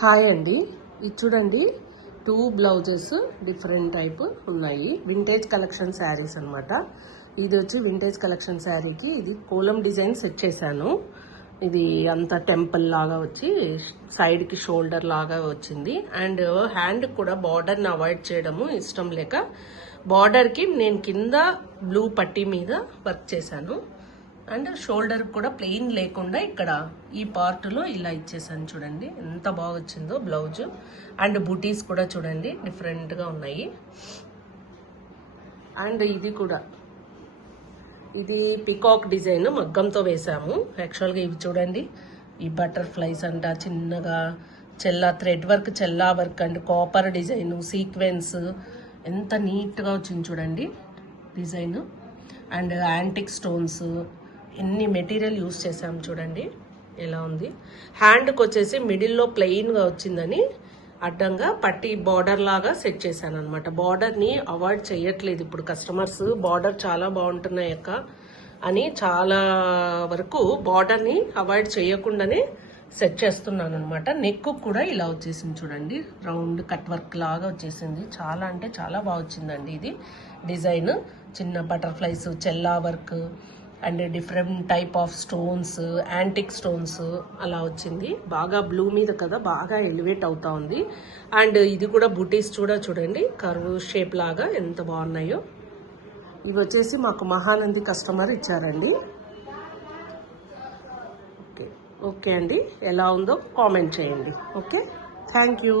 Hi అండి, ఇది చూడండి 2 బ్లౌజెస్ డిఫరెంట్ టైప్ ఉన్నాయి. వింటేజ్ కలెక్షన్ శారీస్ అనమాట. ఇది వచ్చి వింటేజ్ కలెక్షన్ శారీకి ఇది కోలం డిజైన్ సెట్ చేశాను. ఇది అంత టెంపుల్ లాగా వచ్చి సైడ్కి షోల్డర్ లాగా వచ్చింది. అండ్ హ్యాండ్ కూడా బార్డర్ని అవాయిడ్ చేయడము ఇష్టం లేక బార్డర్కి నేను కింద బ్లూ పట్టీ మీద వర్క్ చేశాను. అండ్ షోల్డర్ కూడా ప్లెయిన్ లేకుండా ఇక్కడ ఈ పార్ట్లో ఇలా ఇచ్చేసాను. చూడండి ఎంత బాగా వచ్చిందో బ్లౌజ్. అండ్ బూటీస్ కూడా చూడండి డిఫరెంట్గా ఉన్నాయి. అండ్ ఇది కూడా ఇది పికాక్ డిజైన్ మగ్గంతో వేసాము. యాక్చువల్గా ఇవి చూడండి, ఈ బటర్ఫ్లైస్ అంట చిన్నగా చెల్లా థ్రెడ్ వర్క్, చెల్లా work and copper design, sequence ఎంత నీట్గా వచ్చింది చూడండి డిజైన్. అండ్ యాంటిక్ స్టోన్స్, ఎన్ని మెటీరియల్ యూస్ చేసాము చూడండి ఎలా ఉంది. హ్యాండ్కి వచ్చేసి మిడిల్లో ప్లెయిన్గా వచ్చిందని అడ్డంగా పట్టి బార్డర్ లాగా సెట్ చేశాను అనమాట. బార్డర్ని అవాయిడ్ చేయట్లేదు ఇప్పుడు కస్టమర్స్. బార్డర్ చాలా బాగుంటున్నాయి అక్క అని చాలా వరకు బార్డర్ని అవాయిడ్ చేయకుండానే సెట్ చేస్తున్నాను అనమాట. నెక్ కూడా ఇలా వచ్చేసింది చూడండి, రౌండ్ కట్ వర్క్ లాగా వచ్చేసింది. చాలా అంటే చాలా బాగా వచ్చిందండి ఇది డిజైన్. చిన్న butterflies, Chella work and different type of stones, antique stones అలా వచ్చింది. బాగా బ్లూ మీద కదా బాగా ఎలివేట్ అవుతా ఉంది. అండ్ ఇది కూడా బూటీస్ కూడా చూడండి కర్వ్ షేప్ లాగా ఎంత బాగున్నాయో. ఇవి వచ్చేసి మాకు మహానంది కస్టమర్ ఇచ్చారండి. ఓకే అండి, ఎలా ఉందో కామెంట్ చేయండి. Okay, thank you.